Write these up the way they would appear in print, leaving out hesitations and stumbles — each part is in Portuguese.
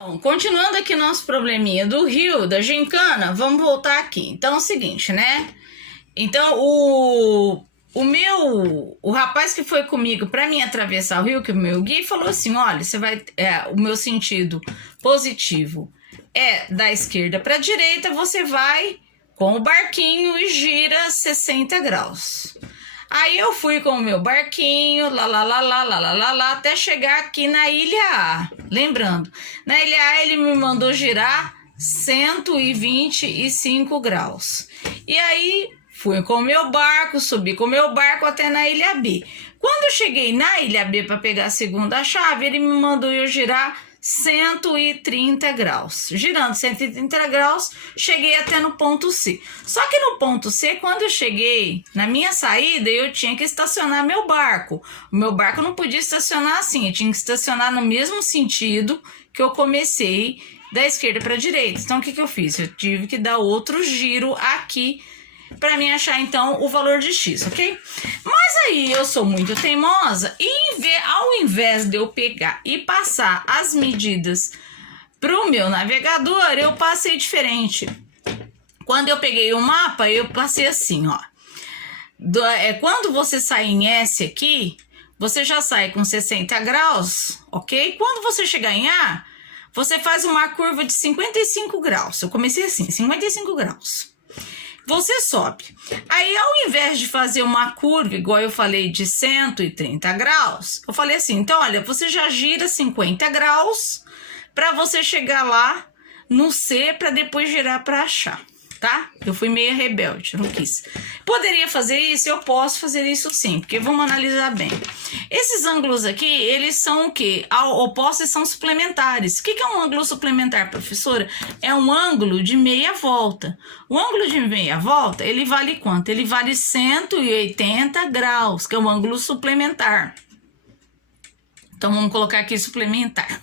Bom, continuando aqui nosso probleminha do rio, da gincana, vamos voltar aqui. Então é o seguinte, né? Então o rapaz que foi comigo para mim atravessar o rio, que é o meu guia, falou assim: olha, você vai, o meu sentido positivo é da esquerda para a direita, você vai com o barquinho e gira 60 graus. Aí eu fui com o meu barquinho, lá, até chegar aqui na Ilha A. Lembrando, na Ilha A ele me mandou girar 125 graus. E aí fui com o meu barco, subi com o meu barco até na Ilha B. Quando eu cheguei na Ilha B para pegar a segunda chave, ele me mandou eu girar 130 graus. Girando 130 graus, cheguei até no ponto C. Só que no ponto C, quando eu cheguei na minha saída, eu tinha que estacionar meu barco. O meu barco não podia estacionar assim, eu tinha que estacionar no mesmo sentido que eu comecei da esquerda para a direita. Então, o que eu fiz? Eu tive que dar outro giro aqui para mim achar, então, o valor de X, ok? Mas aí eu sou muito teimosa e ao invés de eu pegar e passar as medidas pro meu navegador, eu passei diferente. Quando eu peguei o mapa, eu passei assim, ó. Quando você sai em S aqui, você já sai com 60 graus, ok? Quando você chegar em A, você faz uma curva de 55 graus. Eu comecei assim, 55 graus. Você sobe. Aí, ao invés de fazer uma curva, igual eu falei, de 130 graus, eu falei assim, então, olha, você já gira 50 graus para você chegar lá no C para depois girar para achar, tá? Eu fui meio rebelde, não quis. Poderia fazer isso? Eu posso fazer isso sim, porque vamos analisar bem. Esses ângulos aqui, eles são o quê? Opostos são suplementares. O que é um ângulo suplementar, professora? É um ângulo de meia volta. O ângulo de meia volta, ele vale quanto? Ele vale 180 graus, que é um ângulo suplementar. Então, vamos colocar aqui suplementar,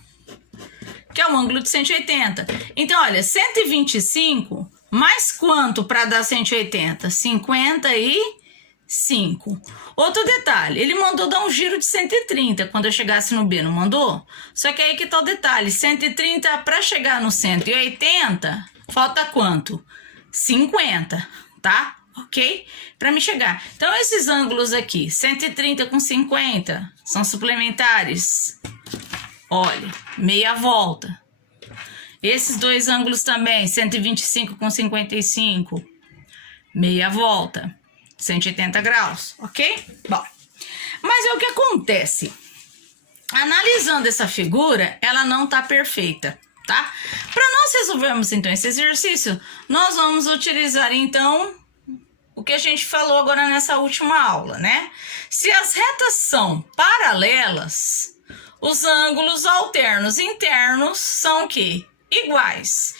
que é um ângulo de 180. Então, olha, 125 mais quanto para dar 180? 55. Outro detalhe, ele mandou dar um giro de 130 quando eu chegasse no B, não mandou? Só que aí que tá o detalhe, 130 para chegar no 180, falta quanto? 50, tá? Ok? Para me chegar. Então, esses ângulos aqui, 130 com 50, são suplementares. Olha, meia volta. Esses dois ângulos também, 125 com 55, meia volta, 180 graus, ok? Bom, mas é o que acontece. Analisando essa figura, ela não tá perfeita, tá? Para nós resolvermos, então, esse exercício, nós vamos utilizar, então, o que a gente falou agora nessa última aula, né? Se as retas são paralelas, os ângulos alternos internos são o quê? Iguais.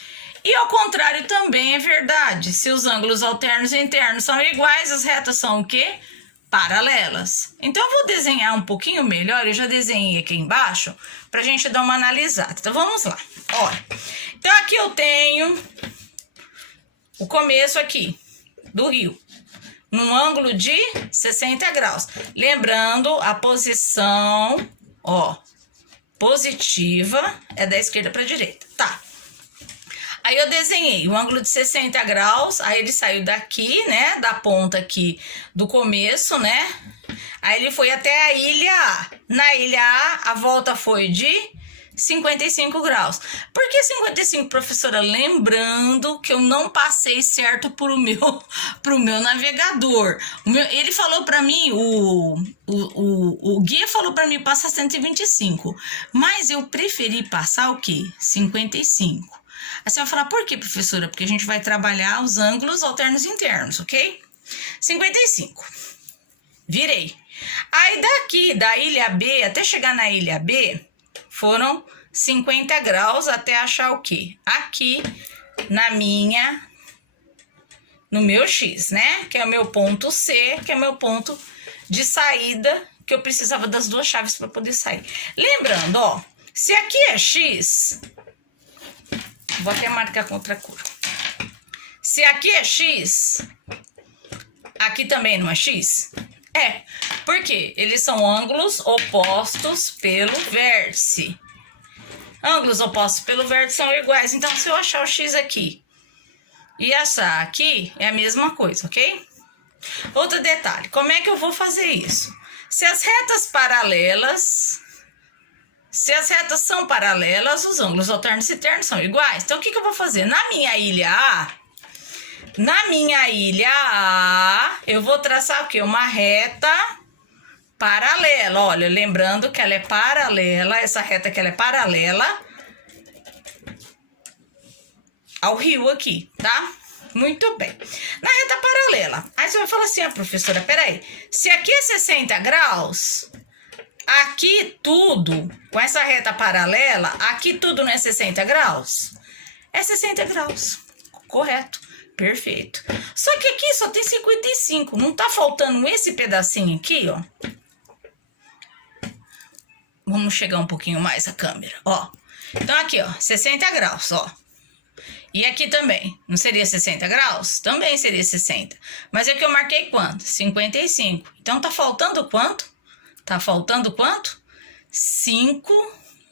E ao contrário também é verdade. Se os ângulos alternos e internos são iguais, as retas são o quê? Paralelas. Então eu vou desenhar um pouquinho melhor, eu já desenhei aqui embaixo, pra gente dar uma analisada. Então vamos lá. Olha. Então aqui eu tenho o começo aqui do rio, num ângulo de 60 graus. Lembrando, a posição, ó, positiva é da esquerda para a direita, tá? Aí eu desenhei o ângulo de 60 graus, aí ele saiu daqui, né, da ponta aqui do começo, né? Aí ele foi até a Ilha A. Na Ilha A, a volta foi de 55 graus. Por que 55, professora? Lembrando que eu não passei certo pro meu navegador. Ele falou para mim, o guia falou para mim passar 125, mas eu preferi passar o quê? 55. Aí você vai falar, por que, professora? Porque a gente vai trabalhar os ângulos alternos internos, ok? 55. Virei. Aí daqui, da Ilha B até chegar na Ilha B, foram 50 graus até achar o quê? Aqui no meu X, né? Que é o meu ponto C, que é o meu ponto de saída, que eu precisava das duas chaves para poder sair. Lembrando, ó, se aqui é X, vou até marcar com outra cor. Se aqui é X, aqui também não é X? É, porque eles são ângulos opostos pelo vértice. Ângulos opostos pelo vértice são iguais. Então, se eu achar o x aqui e essa aqui, é a mesma coisa, ok? Outro detalhe, como é que eu vou fazer isso? Se as retas são paralelas, os ângulos alternos e ternos são iguais. Então, o que eu vou fazer? Na minha ilha A, eu vou traçar o quê? Uma reta paralela. Olha, lembrando que ela é paralela, essa reta aqui ela é paralela ao rio aqui, tá? Muito bem. Na reta paralela, aí você vai falar assim, professora, peraí, se aqui é 60 graus, aqui tudo, com essa reta paralela, aqui tudo não é 60 graus? É 60 graus, correto, perfeito. Só que aqui só tem 55, não tá faltando esse pedacinho aqui, ó. Vamos chegar um pouquinho mais a câmera, ó. Então aqui, ó, 60 graus, ó. E aqui também, não seria 60 graus? Também seria 60. Mas aqui eu marquei quanto? 55. Então, tá faltando quanto? Tá faltando quanto? 5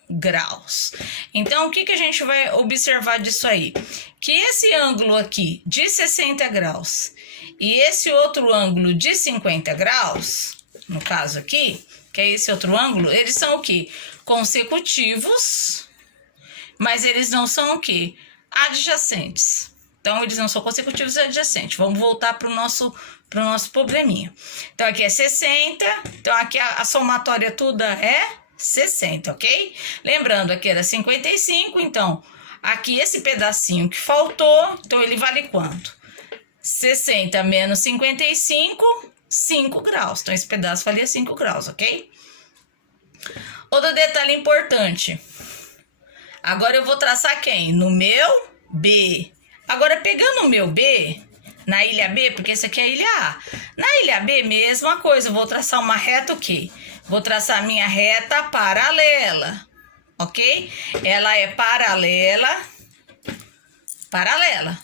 graus. Então, o que a gente vai observar disso aí? Que esse ângulo aqui de 60 graus e esse outro ângulo de 50 graus, no caso aqui, que é esse outro ângulo, eles são o quê? Consecutivos, mas eles não são o quê? Adjacentes. Então, eles não são consecutivos e adjacentes. Vamos voltar para o nosso probleminha. Então, aqui é 60. Então, aqui a somatória toda é 60, ok? Lembrando, aqui era 55. Então, aqui esse pedacinho que faltou, então ele vale quanto? 60 menos 55, 5 graus. Então, esse pedaço valia 5 graus, ok? Outro detalhe importante. Agora eu vou traçar quem? No meu B. Agora, pegando o meu B, na ilha B, porque essa aqui é a ilha A. Na ilha B, mesma coisa, eu vou traçar uma reta o quê? Vou traçar a minha reta paralela, ok? Ela é paralela.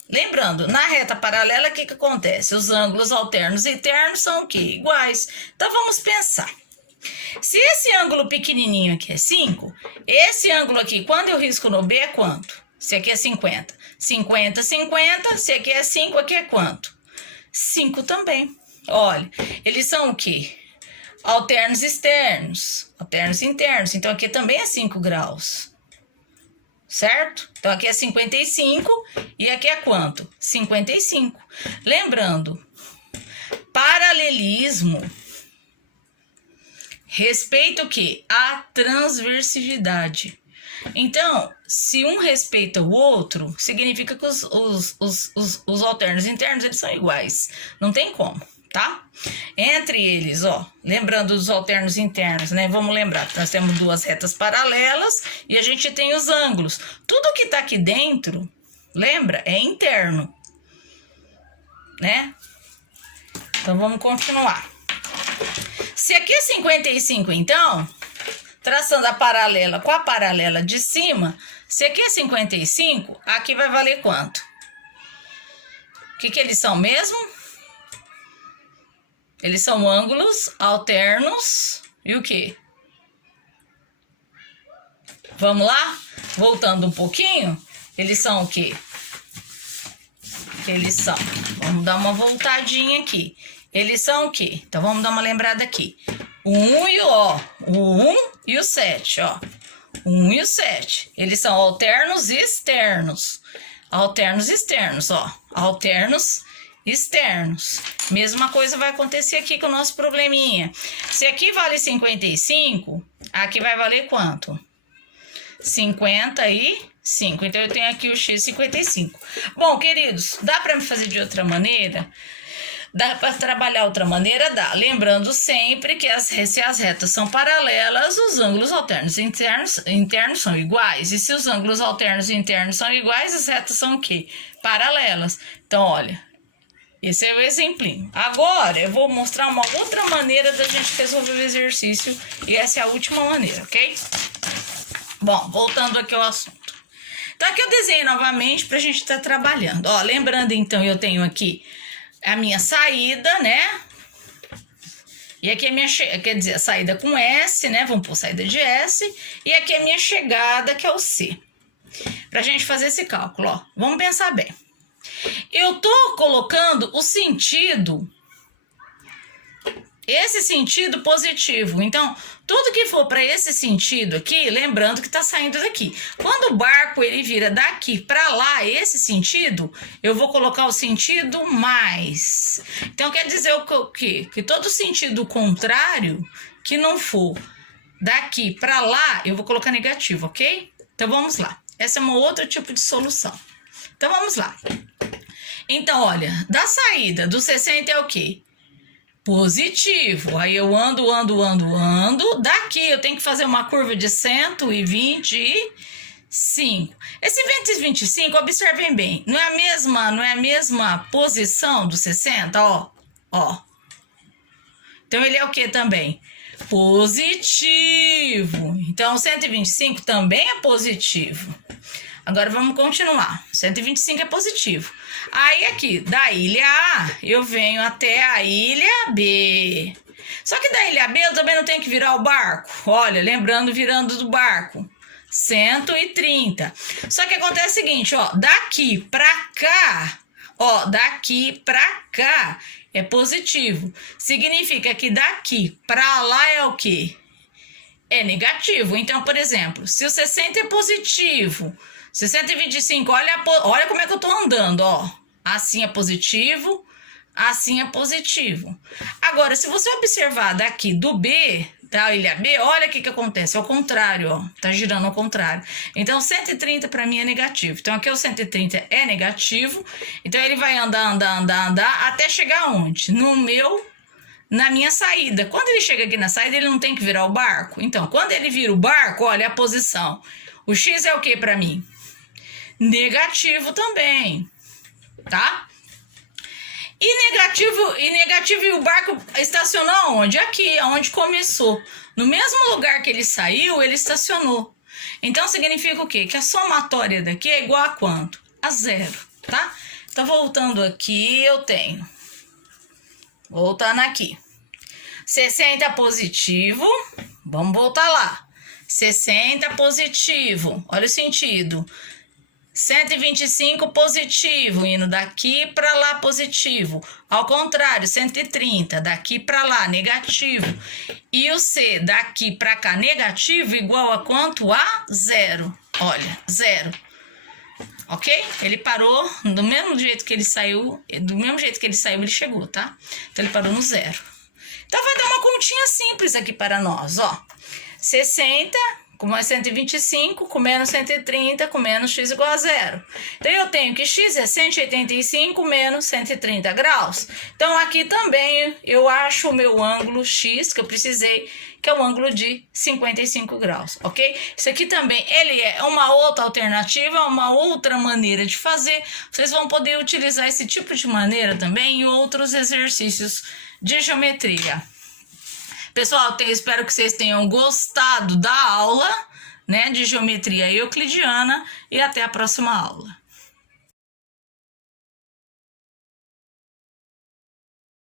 Lembrando, na reta paralela, o que acontece? Os ângulos alternos e ternos são o quê? Iguais. Então, vamos pensar. Se esse ângulo pequenininho aqui é 5, esse ângulo aqui, quando eu risco no B, é quanto? Se aqui é 50. 50, 50. Se aqui é 5, aqui é quanto? 5 também. Olha, eles são o quê? Alternos externos, alternos internos. Então, aqui também é 5 graus. Certo? Então, aqui é 55 e aqui é quanto? 55. Lembrando, paralelismo respeita o quê? A transversalidade. Então, se um respeita o outro, significa que os alternos internos, eles são iguais. Não tem como, tá? Entre eles, ó, lembrando dos alternos internos, né? Vamos lembrar que nós temos duas retas paralelas e a gente tem os ângulos. Tudo que tá aqui dentro, lembra? É interno, né? Então, vamos continuar. Se aqui é 55, então, traçando a paralela com a paralela de cima, se aqui é 55, aqui vai valer quanto? O que eles são mesmo? Eles são ângulos alternos e o quê? Vamos lá? Voltando um pouquinho, eles são o quê? Eles são, vamos dar uma voltadinha aqui. Eles são o quê? Então, vamos dar uma lembrada aqui. O 1 e o 1 e o 7, ó. O 1 e o 7. Eles são alternos externos. Alternos externos, ó. Alternos externos. Mesma coisa vai acontecer aqui com o nosso probleminha. Se aqui vale 55, aqui vai valer quanto? 55. Então, eu tenho aqui o x 55. Bom, queridos, dá para me fazer de outra maneira? Dá para trabalhar outra maneira? Dá. Lembrando sempre que se as retas são paralelas, os ângulos alternos e internos são iguais. E se os ângulos alternos e internos são iguais, as retas são o quê? Paralelas. Então, olha, esse é o exemplinho. Agora, eu vou mostrar uma outra maneira da gente resolver o exercício. E essa é a última maneira, ok? Bom, voltando aqui ao assunto. Então, aqui eu desenho novamente para a gente estar trabalhando. Ó, lembrando, então, eu tenho aqui a minha saída, né? E aqui é minha, quer dizer, a saída com S, né? Vamos pôr saída de S. E aqui é a minha chegada, que é o C. Pra gente fazer esse cálculo, ó. Vamos pensar bem. Eu tô colocando o sentido, esse sentido positivo. Então, tudo que for para esse sentido aqui, lembrando que tá saindo daqui. Quando o barco ele vira daqui para lá, esse sentido, eu vou colocar o sentido mais. Então, quer dizer o quê? Que todo sentido contrário que não for daqui para lá, eu vou colocar negativo, ok? Então, vamos lá. Essa é um outro tipo de solução. Então, vamos lá. Então, olha, da saída do 60 é o quê? Positivo. Aí eu ando. Daqui eu tenho que fazer uma curva de 125. Esse 125, observem bem, não é a mesma posição do 60, ó. Então ele é o que também? Positivo. Então 125 também é positivo. Agora vamos continuar. 125 é positivo. Aí aqui, da ilha A, eu venho até a ilha B. Só que da ilha B eu também não tenho que virar o barco. Olha, lembrando, virando do barco. 130. Só que acontece o seguinte, ó. Daqui pra cá, é positivo. Significa que daqui pra lá é o quê? É negativo. Então, por exemplo, se o 60 é positivo... 125, olha como é que eu tô andando, ó. Assim é positivo, assim é positivo. Agora, se você observar daqui do B, da ilha B, olha o que acontece, é o contrário, ó. Tá girando ao contrário. Então, 130 para mim é negativo. Então, aqui o 130 é negativo. Então, ele vai andar, até chegar aonde? Na minha saída. Quando ele chega aqui na saída, ele não tem que virar o barco. Então, quando ele vira o barco, olha a posição. O X é o que para mim? Negativo também, tá? E negativo e o barco estacionou onde? Aqui, onde começou. No mesmo lugar que ele saiu, ele estacionou. Então, significa o quê? Que a somatória daqui é igual a quanto? A 0, tá? Então, voltando aqui, eu tenho... Voltando aqui. 60 positivo. Vamos voltar lá. 60 positivo. Olha o sentido. 125 positivo, indo daqui para lá positivo. Ao contrário, 130, daqui para lá negativo. E o C daqui para cá negativo igual a quanto? A 0. Olha, 0. Ok? Ele parou do mesmo jeito que ele saiu, ele chegou, tá? Então ele parou no 0. Então vai dar uma continha simples aqui para nós, ó. 60 com mais 125, com menos 130, com menos x igual a 0. Então, eu tenho que x é 185 menos 130 graus. Então, aqui também eu acho o meu ângulo x, que eu precisei, que é o ângulo de 55 graus, ok? Isso aqui também, ele é uma outra alternativa, uma outra maneira de fazer. Vocês vão poder utilizar esse tipo de maneira também em outros exercícios de geometria. Pessoal, espero que vocês tenham gostado da aula, né, de geometria euclidiana e até a próxima aula.